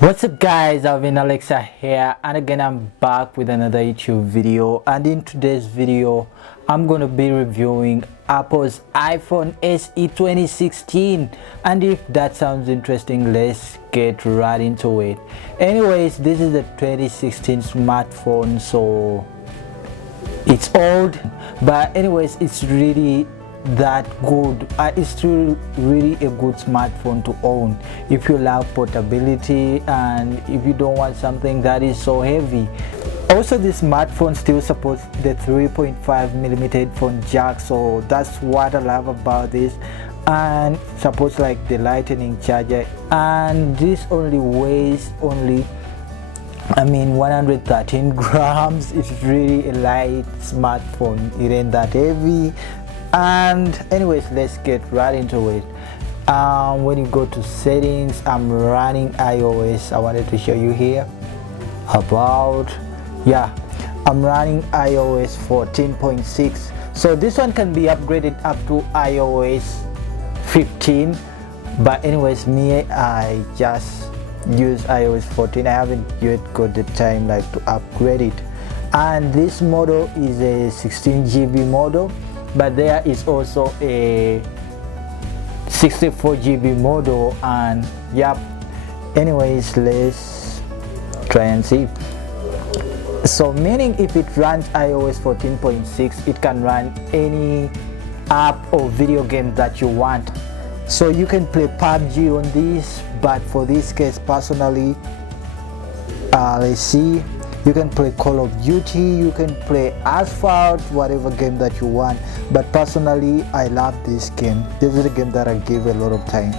What's up guys, Alvin Alexa here, and again I'm back with another YouTube video. And in today's video I'm gonna be reviewing Apple's iPhone SE 2016, and if that sounds interesting, let's get right into it. Anyways, this is the 2016 smartphone, so it's old, but anyways it's really that good. It's still really a good smartphone to own if you love portability and if you don't want something that is so heavy. Also, this smartphone still supports the 3.5mm headphone jack, so that's what I love about this, and supports like the lightning charger, and this only weighs 113 grams. It's really a light smartphone, it ain't that heavy. And anyways, let's get right into it. When you go to settings, I'm running iOS. I wanted to show you here I'm running iOS 14.6, so this one can be upgraded up to iOS 15, but anyways, I just use iOS 14. I haven't yet got the time to upgrade it. And this model is a 16GB model, but there is also a 64GB model, and anyways, let's try and see. So meaning if it runs iOS 14.6, it can run any app or video game that you want. So you can play PUBG on this, but for this case personally, let's see, you can play Call of Duty, you can play Asphalt, whatever game that you want. But personally, I love this game. This is a game that I give a lot of time.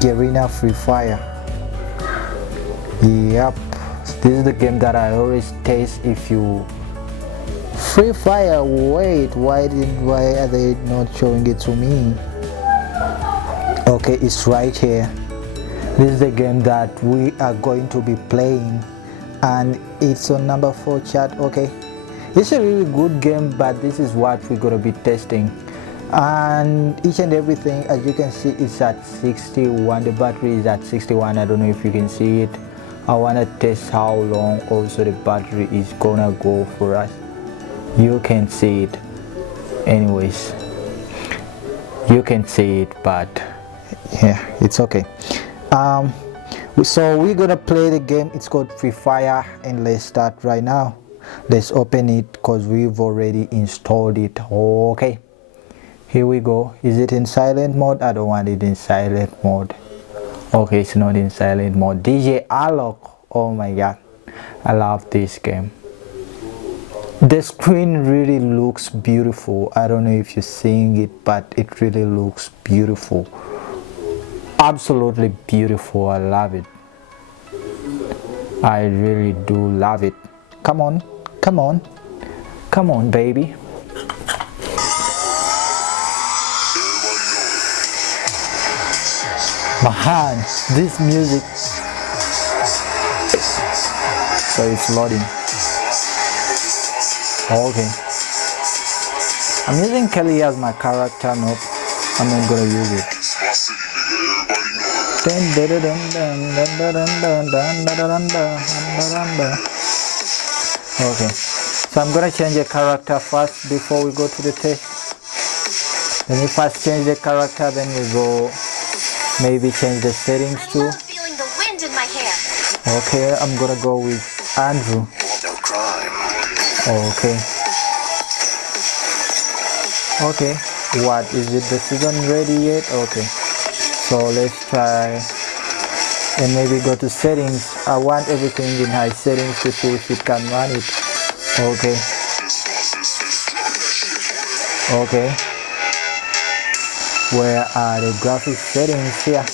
Garena Free Fire. Yep, this is the game that I always taste. If you Free Fire, wait, why are they not showing it to me? Okay, it's right here. This is the game that we are going to be playing, and it's on number 4 chart. Okay, it's a really good game, but this is what we're going to be testing. And each and everything, as you can see, it's at 61. The battery is at 61. I don't know if you can see it. I want to test how long also the battery is gonna go for us. You can see it. Anyways, you can see it, but yeah, it's okay. So we're gonna play the game. It's called Free Fire, and let's start right now. Let's open it because we've already installed it. Okay, here we go. Is it in silent mode? I don't want it in silent mode. Okay, it's not in silent mode. DJ Alok, oh my god, I love this game. The screen really looks beautiful. I don't know if you're seeing it, but it really looks beautiful. Absolutely beautiful. I love it. I really do love it. Come on, come on, come on, baby. Man, this music. So it's loading. Okay, I'm using Kelly as my character. Nope, I'm not gonna use it. Okay, so I'm gonna change the character first before we go to the test. Let me first change the character, then we go maybe change the settings too. I love feeling the wind in my hair. Okay, I'm gonna go with Andrew. No crime. Okay. Okay, what is it? The season ready yet? Okay, so let's try and maybe go to settings. I want everything in high settings to see if it can run it. Okay. Okay. Where are the graphics settings here?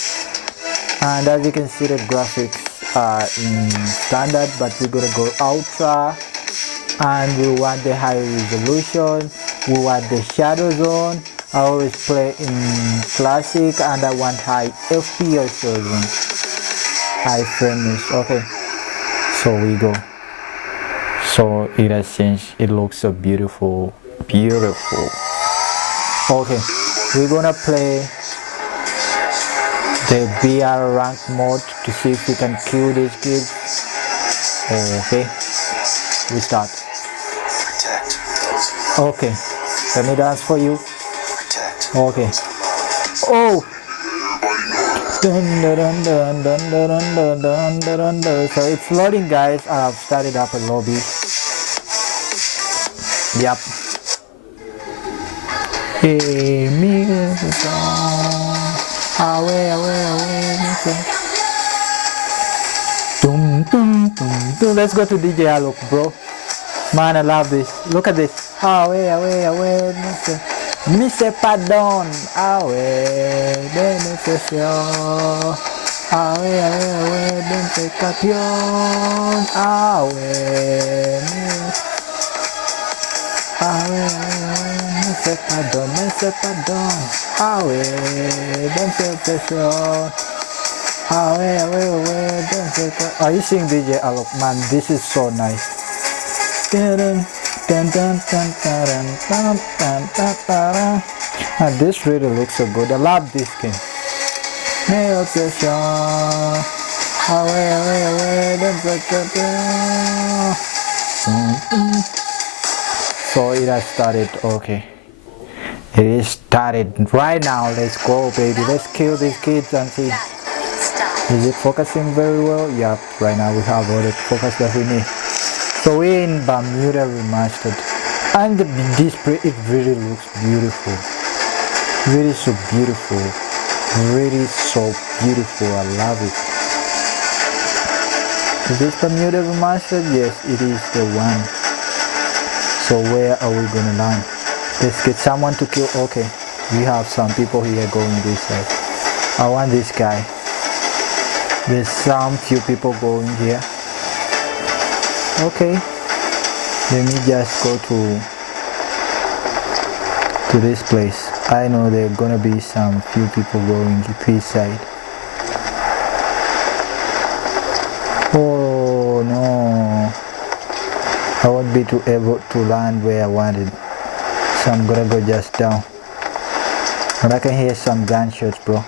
And as you can see, the graphics are in standard, but we're gonna go ultra, and we want the high resolution. We want the shadow zone. I always play in classic, and I want high FPS zone, high frame rate. Okay, so we go. So it has changed. It looks so beautiful. Okay, we're gonna play the BR ranked mode to see if we can kill these kids. Okay, we start. Okay, let me dance for you. Okay. Oh! Dun, dun, dun, dun, dun, dun, dun, dun, dun, dun. So it's loading, guys. I've started up a lobby. Yep. Hey, me away, away, away. Dum, dum, dum, dum. Let's go to DJ Alok, bro. Man, I love this. Look at this. Away, away, away. Mr. Pardon. Away, beneficio. Away, away, away. Benefecation. Away. Away, away. Mr. Pardon, Mr. Pardon. Away, beneficio. Away, away, away. Benefecation. Are you seeing DJ Alok? Man, this is so nice. And this really looks so good. I love this game. So it has started. Okay, it is started right now. Let's go, baby. Let's kill these kids and see. Is it focusing very well? Yep. Right now we have all the focus that we need. So we're in Bermuda Remastered, and the display, it really looks beautiful, really so beautiful, really so beautiful. I love it. Is this Bermuda Remastered? Yes, it is the one. So where are we gonna land? Let's get someone to kill. Okay, we have some people here going this side. I want this guy. There's some few people going here. Okay, let me just go to this place. I know there are gonna be some few people going to this side. Oh no, I won't be able to land where I wanted, so I'm gonna go just down. And I can hear some gunshots, bro,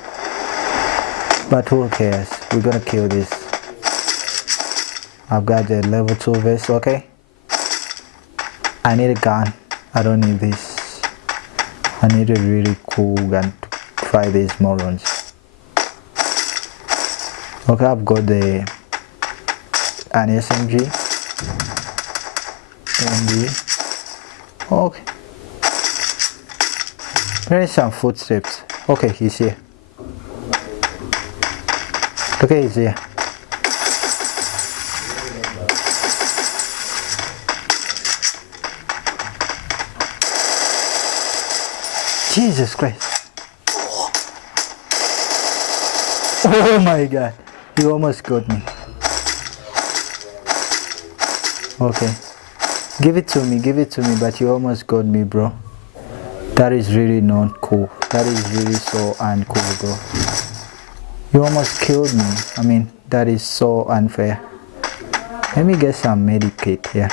but who cares? We're gonna kill this. I've got the level 2 vest. Okay, I need a gun. I don't need this. I need a really cool gun to fight these morons. Okay, I've got an SMG. Okay, there is some footsteps. Okay, he's here. Okay, he's here. Jesus Christ. Oh my God. He almost got me. Okay. Give it to me, but you almost got me, bro. That is really not cool. That is really so uncool, bro. You almost killed me. I mean, that is so unfair. Let me get some medikit here.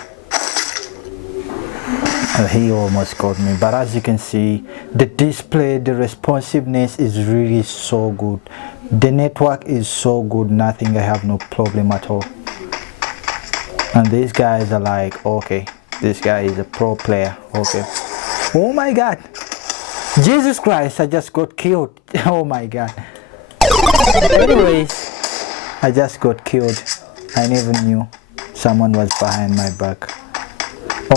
He almost got me, but as you can see, the display, the responsiveness is really so good. The network is so good, nothing, I have no problem at all. And these guys are like, okay, this guy is a pro player. Okay. Oh my God, Jesus Christ, I just got killed. Oh my God. Anyways, I just got killed. I never knew someone was behind my back.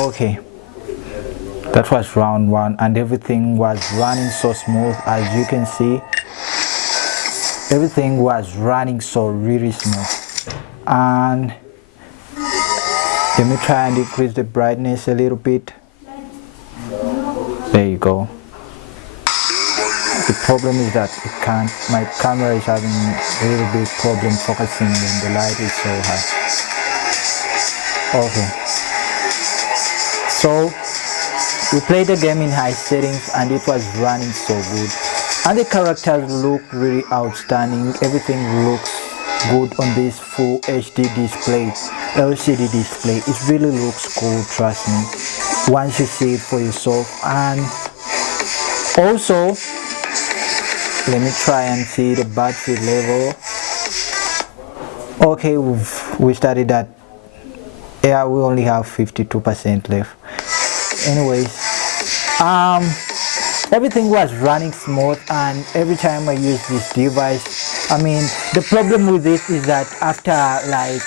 Okay, that was round 1, and everything was running so smooth. As you can see, everything was running so really smooth. And let me try and decrease the brightness a little bit. There you go. The problem is that my camera is having a little bit problem focusing when the light is so high. Okay, so we played the game in high settings and it was running so good, and the characters look really outstanding. Everything looks good on this full HD display, LCD display. It really looks cool, trust me, once you see it for yourself. And also let me try and see the battery level. Okay, we started at, yeah, we only have 52% left. Anyways, everything was running smooth, and every time I use this device, I mean, the problem with this is that after like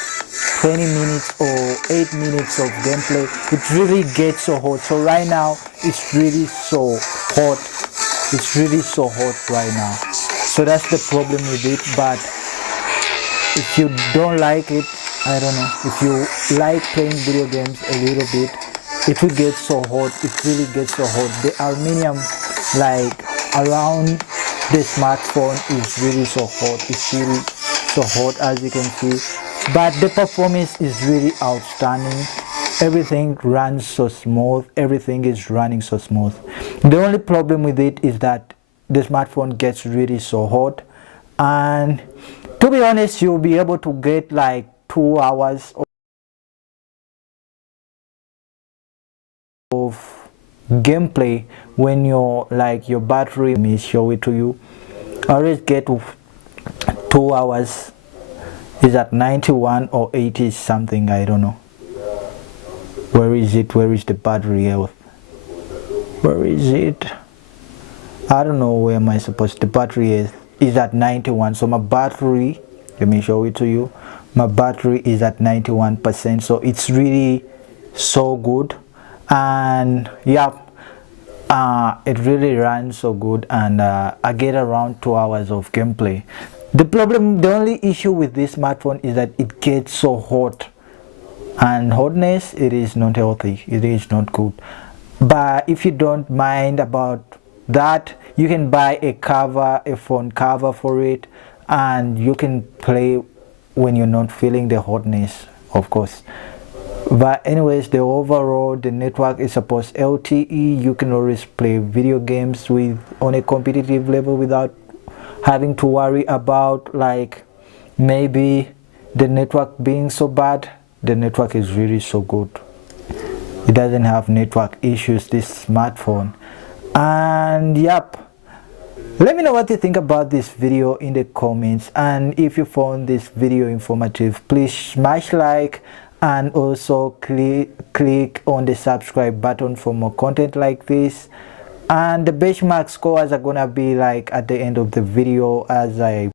20 minutes or 8 minutes of gameplay, it really gets so hot. So right now it's really so hot, it's really so hot right now. So that's the problem with it. But if you don't like it, I don't know, if you like playing video games a little bit, it will get so hot, it really gets so hot. The aluminium like around the smartphone is really so hot, it's really so hot, as you can see. But the performance is really outstanding. Everything runs so smooth, everything is running so smooth. The only problem with it is that the smartphone gets really so hot, and to be honest, you'll be able to get like 2 hours of gameplay when you're like your battery. Let me show it to you. I always get 2 hours. Is at 91 or 80 something, I don't know. Where is it? Where is the battery health? Where is it? I don't know where am I supposed to. The battery is at 91. So my battery, let me show it to you. My battery is at 91%, so it's really so good. And yeah, it really runs so good, and I get around 2 hours of gameplay. The only issue with this smartphone is that it gets so hot, and hotness, it is not healthy, it is not good. But if you don't mind about that, you can buy a cover, a phone cover for it, and you can play when you're not feeling the hotness, of course. But anyways, the overall, the network is supposed LTE. You can always play video games with on a competitive level without having to worry about like maybe the network being so bad. The network is really so good. It doesn't have network issues, this smartphone. And yep, let me know what you think about this video in the comments, and if you found this video informative, please smash like and also click on the subscribe button for more content like this. And the benchmark scores are gonna be like at the end of the video as I